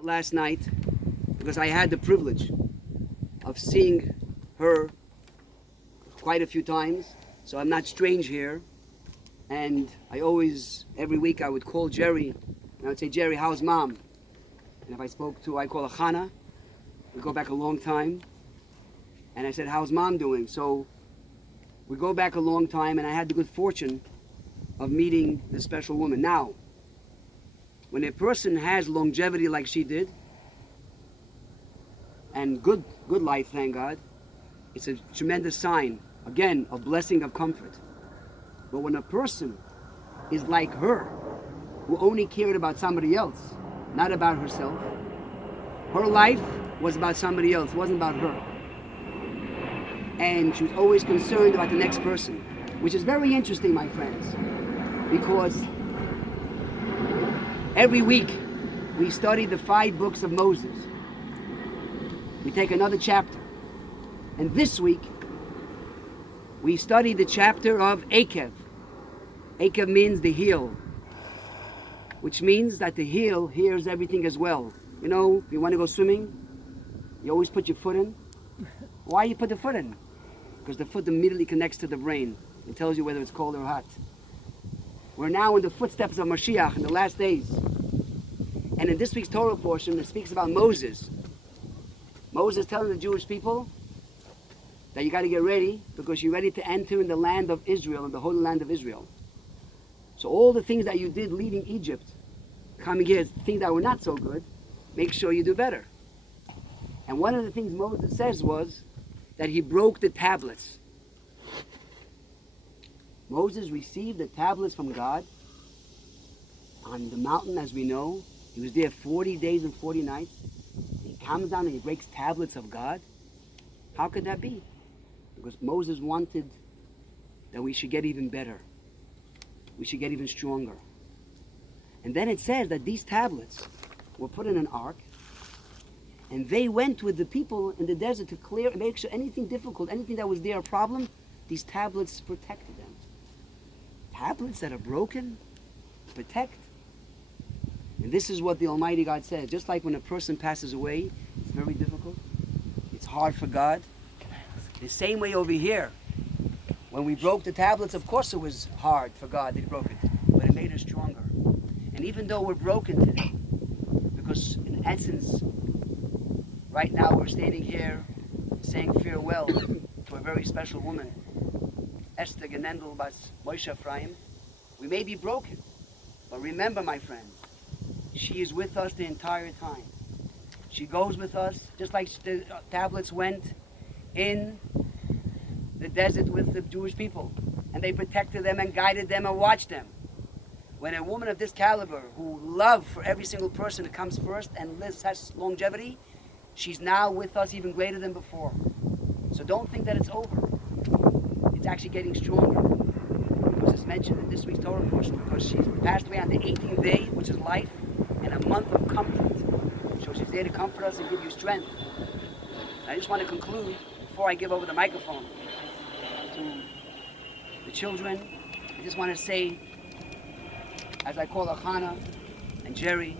Last night because I had the privilege of seeing her quite a few times, so I'm not strange here. And I always, every week I would call Jerry and I would say, Jerry, how's mom? And if I spoke to, I call her Hannah. We go back a long time. And I said, how's mom doing? So we go back a long time, and I had the good fortune of meeting this special woman. Now, when a person has longevity like she did, and good life, thank God, it's a tremendous sign, again, a blessing of comfort. But when a person is like her, who only cared about somebody else, not about herself, her life was about somebody else, it wasn't about her. And she was always concerned about the next person, which is very interesting, my friends, because every week we study the 5 books of Moses. We take another chapter. And this week we study the chapter of Akev. Akev means the heel, which means that the heel hears everything as well. You know, if you want to go swimming, you always put your foot in. Why you put the foot in? Because the foot immediately connects to the brain. It tells you whether it's cold or hot. We're now in the footsteps of Mashiach in the last days. And in this week's Torah portion, it speaks about Moses. Moses telling the Jewish people that you got to get ready because you're ready to enter in the land of Israel, in the holy land of Israel. So all the things that you did leaving Egypt, coming here, things that were not so good, make sure you do better. And one of the things Moses says was that he broke the tablets. Moses received the tablets from God on the mountain, as we know. He was there 40 days and 40 nights. He comes down and he breaks tablets of God. How could that be? Because Moses wanted that we should get even better. We should get even stronger. And then it says that these tablets were put in an ark, and they went with the people in the desert to clear, make sure anything difficult, anything that was there a problem, these tablets protected them. Tablets that are broken, protect. And this is what the Almighty God says. Just like when a person passes away, it's very difficult. It's hard for God. The same way over here. When we broke the tablets, of course it was hard for God that He broke it. But it made us stronger. And even though we're broken today, because in essence, right now we're standing here saying farewell to a very special woman, Esther Genendel Bas Moshe Ephraim. We may be broken, but remember, my friends, she is with us the entire time. She goes with us, just like the tablets went in the desert with the Jewish people, and they protected them and guided them and watched them. When a woman of this caliber, who love for every single person that comes first and lives, has longevity, she's now with us even greater than before. So don't think that it's over. It's actually getting stronger. Because it's mentioned in this week's Torah portion, because she passed away on the 18th day, which is life, and a month of comfort. So she's there to comfort us and give you strength. And I just want to conclude, before I give over the microphone to the children, I just want to say, as I call Hannah and Jerry,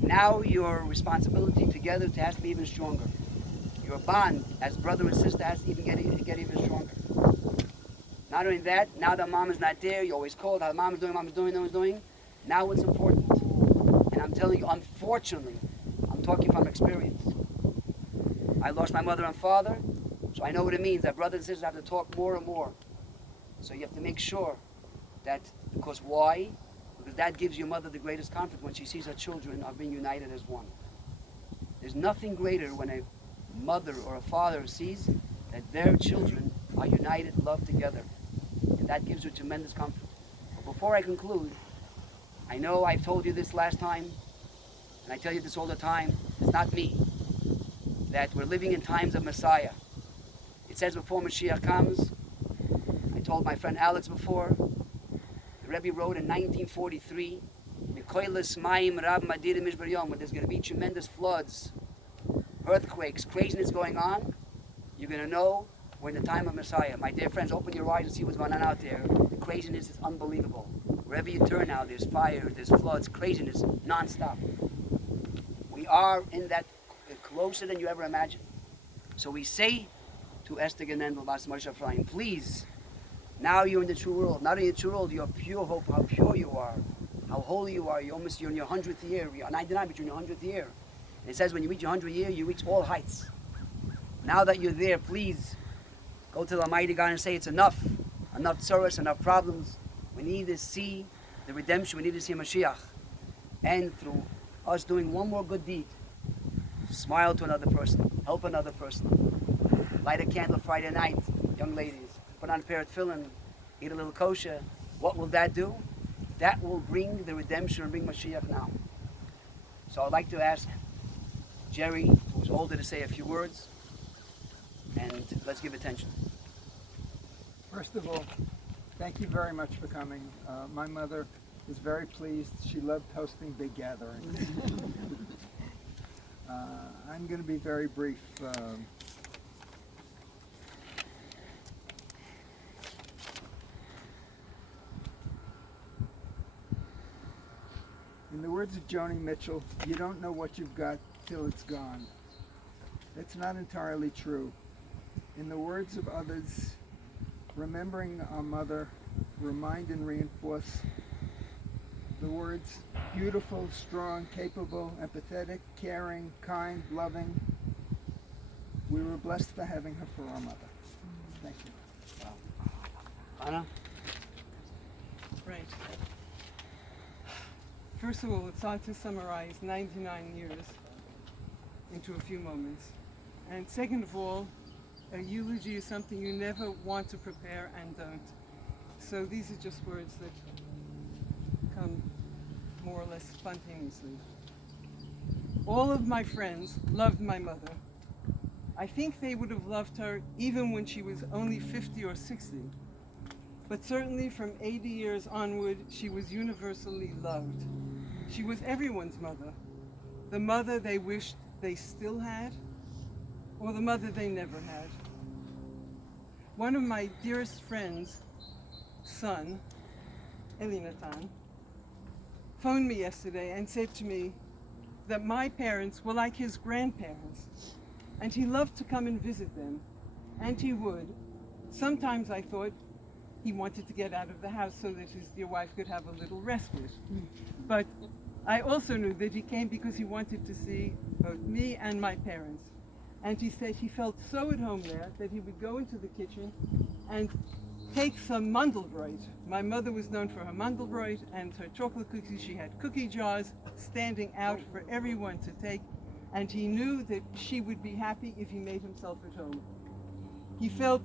now your responsibility together has to be even stronger. Your bond as brother and sister has to even get even stronger. Not only that, now that mom is not there, you always call how mom is doing. Now what's important, and I'm telling you, unfortunately, I'm talking from experience. I lost my mother and father, so I know what it means that brothers and sisters have to talk more and more. So you have to make sure that, because why? Because that gives your mother the greatest comfort when she sees her children are being united as one. There's nothing greater when a mother or a father sees that their children are united, loved together. And that gives her tremendous comfort. But before I conclude, I know I've told you this last time, and I tell you this all the time, it's not me, that we're living in times of Messiah. It says before Mashiach comes, I told my friend Alex before, the Rebbe wrote in 1943, when there's going to be tremendous floods, earthquakes, craziness going on, you're going to know we're in the time of Messiah. My dear friends, open your eyes and see what's going on out there. The craziness is unbelievable. Wherever you turn now, there's fire, there's floods, craziness, non-stop. We are in that closer than you ever imagined. So we say to Esther Genendel, Bas Moshe Ephraim, please, now you're in the true world. Not in the true world, you're pure hope, how pure you are, how holy you are. You're in your 100th year. You're 99, but you're in your 100th year. And it says when you reach your 100th year, you reach all heights. Now that you're there, please go to the Almighty God and say it's enough. Enough tsuras, enough problems. We need to see the redemption. We need to see Mashiach. And through us doing one more good deed, smile to another person, help another person, light a candle Friday night, young ladies, put on a pair of tefillin, eat a little kosher. What will that do? That will bring the redemption and bring Mashiach now. So I'd like to ask Jerry, who's older, to say a few words, and let's give attention. First of all, thank you very much for coming. My mother was very pleased. She loved hosting big gatherings. I'm going to be very brief. In the words of Joni Mitchell, you don't know what you've got till it's gone. That's not entirely true. In the words of others, remembering our mother, remind and reinforce the words beautiful, strong, capable, empathetic, caring, kind, loving. We were blessed for having her for our mother. Thank you. Wow. Anna? Right. First of all, it's hard to summarize 99 years into a few moments. And second of all, a eulogy is something you never want to prepare and don't. So these are just words that come more or less spontaneously. All of my friends loved my mother. I think they would have loved her even when she was only 50 or 60. But certainly from 80 years onward, she was universally loved. She was everyone's mother. The mother they wished they still had, or the mother they never had. One of my dearest friends' son, Elinatan, phoned me yesterday and said to me that my parents were like his grandparents, and he loved to come and visit them, and he would. Sometimes I thought he wanted to get out of the house so that his dear wife could have a little respite. But I also knew that he came because he wanted to see both me and my parents. And he said he felt so at home there that he would go into the kitchen and take some Mandelbrot. My mother was known for her Mandelbrot and her chocolate cookies. She had cookie jars standing out for everyone to take, and he knew that she would be happy if he made himself at home. He felt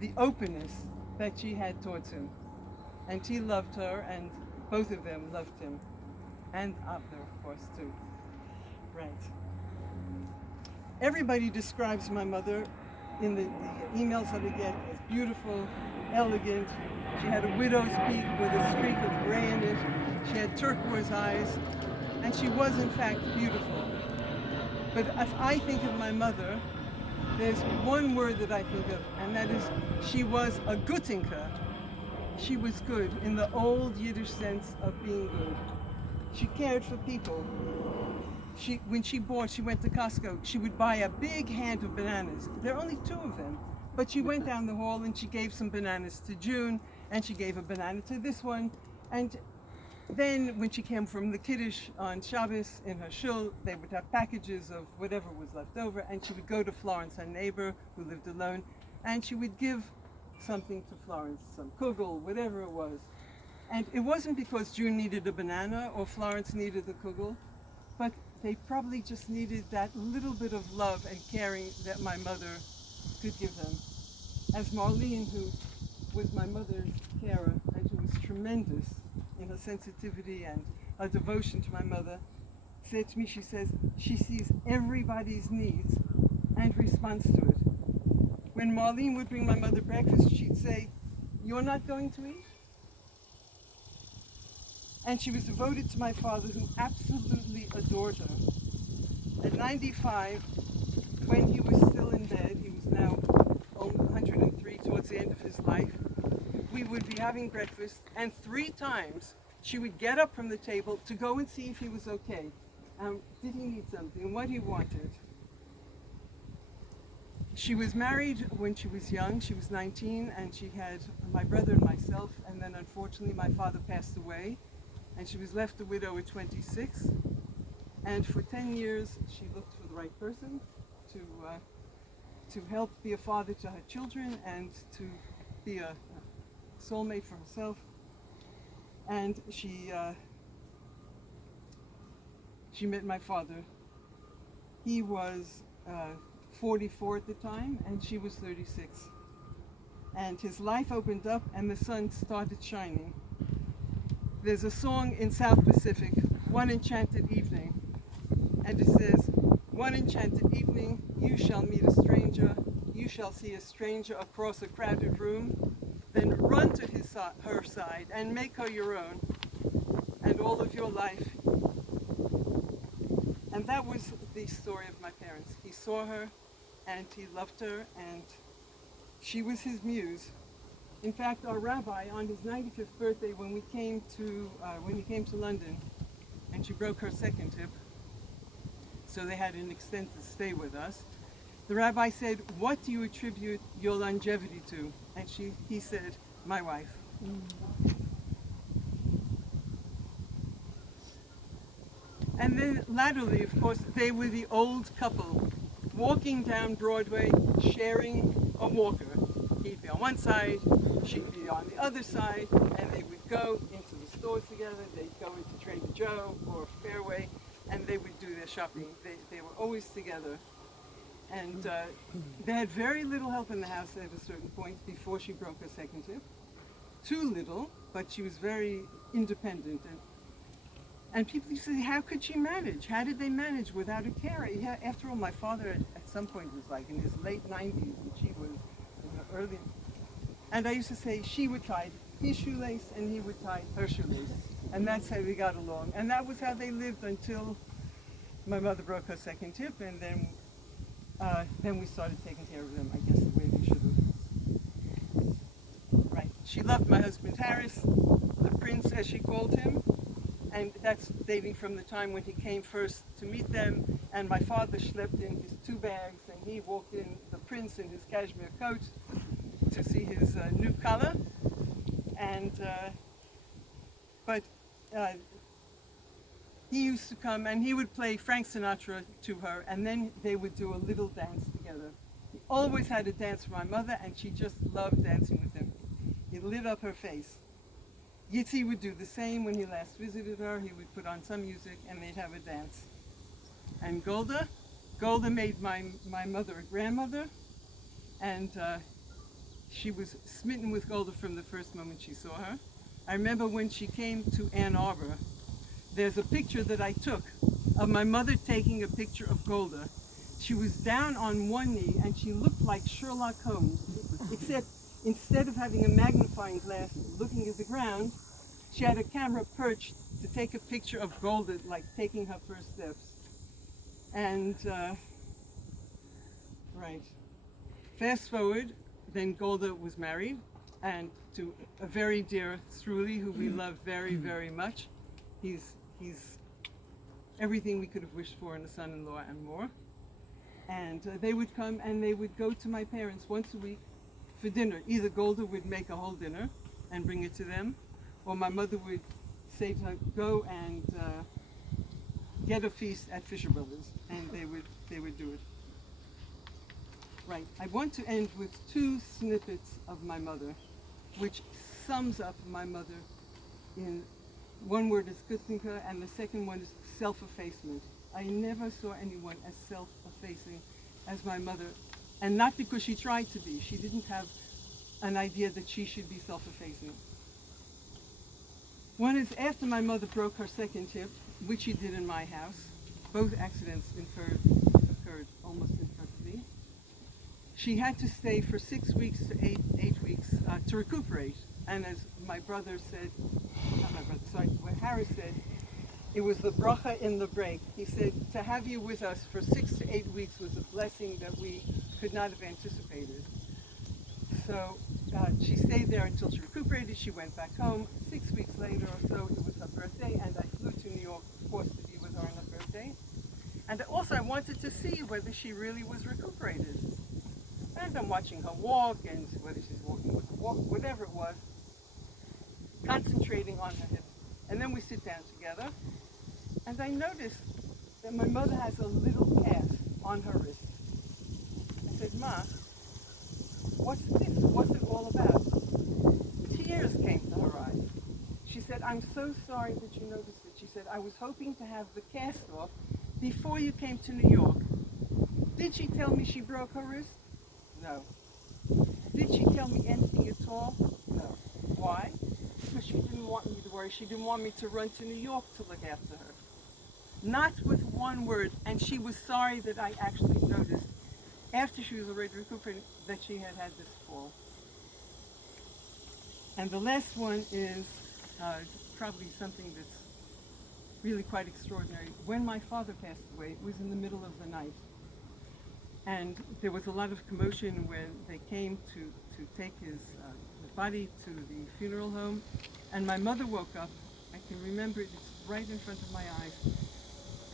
the openness that she had towards him, and he loved her, and both of them loved him, and Abner, of course, too. Right. Everybody describes my mother in the emails that I get as beautiful, elegant. She had a widow's peak with a streak of gray in it. She had turquoise eyes, and she was in fact beautiful. But if I think of my mother, there's one word that I think of, and that is she was a gutinka. She was good in the old Yiddish sense of being good. She cared for people. When she went to Costco, she would buy a big hand of bananas. There are only 2 of them. But she went down the hall and she gave some bananas to June, and she gave a banana to this one. And then when she came from the Kiddush on Shabbos in her shul, they would have packages of whatever was left over, and she would go to Florence, her neighbor who lived alone, and she would give something to Florence, some kugel, whatever it was. And it wasn't because June needed a banana or Florence needed the kugel, but they probably just needed that little bit of love and caring that my mother could give them. As Marlene, who was my mother's carer and who was tremendous in her sensitivity and her devotion to my mother, said to me, she says, she sees everybody's needs and responds to it. When Marlene would bring my mother breakfast, she'd say, "You're not going to eat?" And she was devoted to my father, who absolutely adored her. At 95, when he was still in bed, he was now 103 towards the end of his life, we would be having breakfast, and 3 times she would get up from the table to go and see if he was okay. did he need something, what he wanted. She was married when she was young. She was 19, and she had my brother and myself, and then unfortunately my father passed away, and she was left a widow at 26. And for 10 years she looked for the right person to help be a father to her children and to be a soulmate for herself. And she met my father. He was 44 at the time, and she was 36. And his life opened up, and the sun started shining. There's a song in South Pacific, One Enchanted Evening, and it says, one enchanted evening, you shall meet a stranger, you shall see a stranger across a crowded room, then run to her side and make her your own, and all of your life. And that was the story of my parents. He saw her, and he loved her, and she was his muse. In fact, our rabbi, on his 95th birthday, when he came to London, and she broke her second hip, so they had an extended stay with us, the rabbi said, "What do you attribute your longevity to?" And he said, "My wife." And then latterly, of course, they were the old couple walking down Broadway, sharing a walker. He'd be on one side, she'd be on the other side, and they would go into the stores together. They'd go into Trader Joe or Fairway, and they would do their shopping. They were always together. And they had very little help in the house at a certain point before she broke her second hip. Too little, but she was very independent. And people used to say, how could she manage? How did they manage without a carer? Yeah, after all, my father at some point was like in his late 90s, and she was in her early. And I used to say she would tie his shoelace and he would tie her shoelace. And that's how they got along. And that was how they lived until my mother broke her second hip, and then we started taking care of them, I guess, the way they should have. Right. She loved my husband Harris, the prince as she called him. And that's dating from the time when he came first to meet them, and my father schlepped in his 2 bags, and he walked in, the prince in his cashmere coat, to see his new collar. And he used to come and he would play Frank Sinatra to her, and then they would do a little dance together. He always had a dance for my mother, and she just loved dancing with him. He lit up her face. Yitzi would do the same when he last visited her. He would put on some music and they'd have a dance. And Golda made my mother a grandmother, and she was smitten with Golda from the first moment she saw her. I remember when she came to Ann Arbor, there's a picture that I took of my mother taking a picture of Golda. She was down on one knee and she looked like Sherlock Holmes, except instead of having a magnifying glass looking at the ground, she had a camera perched to take a picture of Golda, like taking her first steps. And, right. Fast forward, then Golda was married, and to a very dear Struli, who we love very, very much. He's everything we could have wished for in a son-in-law and more. And they would come and they would go to my parents once a week for dinner. Either Golda would make a whole dinner and bring it to them, or my mother would say to her, go and get a feast at Fisher Brothers, and they would do it. Right, I want to end with 2 snippets of my mother, which sums up my mother in one word is Kutzinka, and the second one is self-effacement. I never saw anyone as self-effacing as my mother, and not because she tried to be. She didn't have an idea that she should be self-effacing. One is after my mother broke her second hip, which she did in my house. Both accidents occurred almost in front of me. She had to stay for 6 weeks to 8 weeks to recuperate. And as my brother said, what Harris said, it was the bracha in the break. He said, to have you with us for 6 to 8 weeks was a blessing that we could not have anticipated. So she stayed there until she recuperated. She went back home. 6 weeks later or so, it was her birthday, and I flew to New York, of course, to be with her on her birthday. And also I wanted to see whether she really was recuperated. And I'm watching her walk and whether she's walking with the walk, whatever it was, concentrating on her hip. And then we sit down together, and I noticed that my mother has a little cast on her wrist. I said, Ma, what's this? What's it all about? Tears came to her eyes. She said, I'm so sorry that you noticed it. She said, I was hoping to have the cast off before you came to New York. Did she tell me she broke her wrist? No. Did she tell me anything at all? No. Why? Because she didn't want me to worry. She didn't want me to run to New York to look after her. Not with one word, and she was sorry that I actually noticed, after she was already recuperating, that she had had this fall. And the last one is probably something that's really quite extraordinary. When my father passed away, it was in the middle of the night. And there was a lot of commotion when they came to take his body to the funeral home. And my mother woke up. I can remember it, it's right in front of my eyes.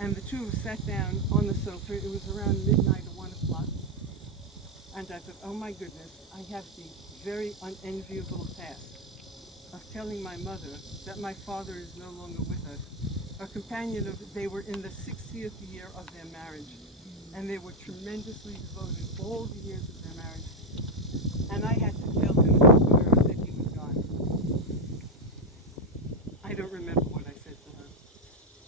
And the two of us sat down on the sofa. It was around midnight or 1 o'clock. And I thought, oh my goodness, I have the very unenviable task of telling my mother that my father is no longer with us. A companion of, they were in the 60th year of their marriage. And they were tremendously devoted all the years of their marriage. And I had to tell him that he was gone. I don't remember what I said to her.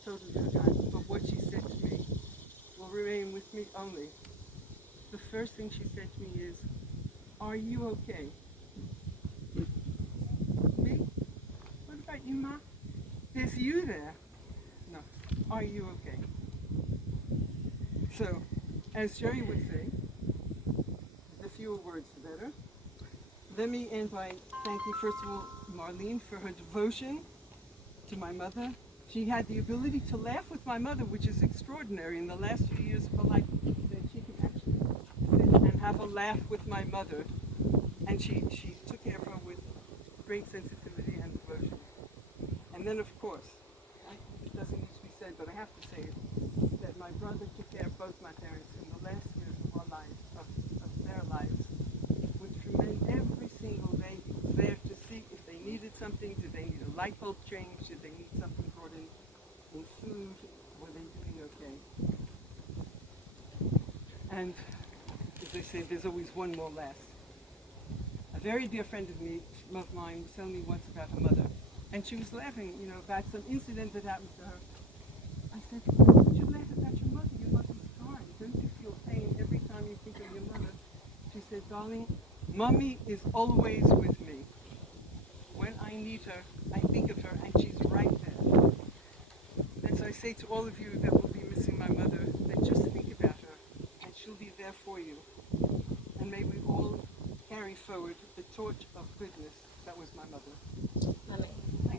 Totally forgotten. But what she said to me will remain with me only. The first thing she said to me is, are you okay? Me? What about you, Ma? There's you there. No. Are you okay? So, as Jerry would say, the fewer words the better. Let me end by thanking, first of all, Marlene for her devotion to my mother. She had the ability to laugh with my mother, which is extraordinary in the last few years of her life, that she could actually sit and have a laugh with my mother. And she took care of her with great sensitivity and devotion. And then, of course, it doesn't need to be said, but I have to say it, that my brother took care of both my parents in the last years of our lives, of their lives, with tremendous, every single day he was there to see if they needed something, did they need a light bulb change, did they need something brought in food, were they doing okay? And as they say, there's always one more last. A very dear friend of mine was telling me once about her mother, and she was laughing, about some incident that happened to her. I said, don't you laugh about your mother? Your mother's gone. Don't you feel pain every time you think of your mother? She said, darling, Mommy is always with me. When I need her, I think of her, and she's right there. And so I say to all of you that will be missing my mother, that just think about her, and she'll be there for you. And may we all carry forward the torch of goodness that was my mother. Amen.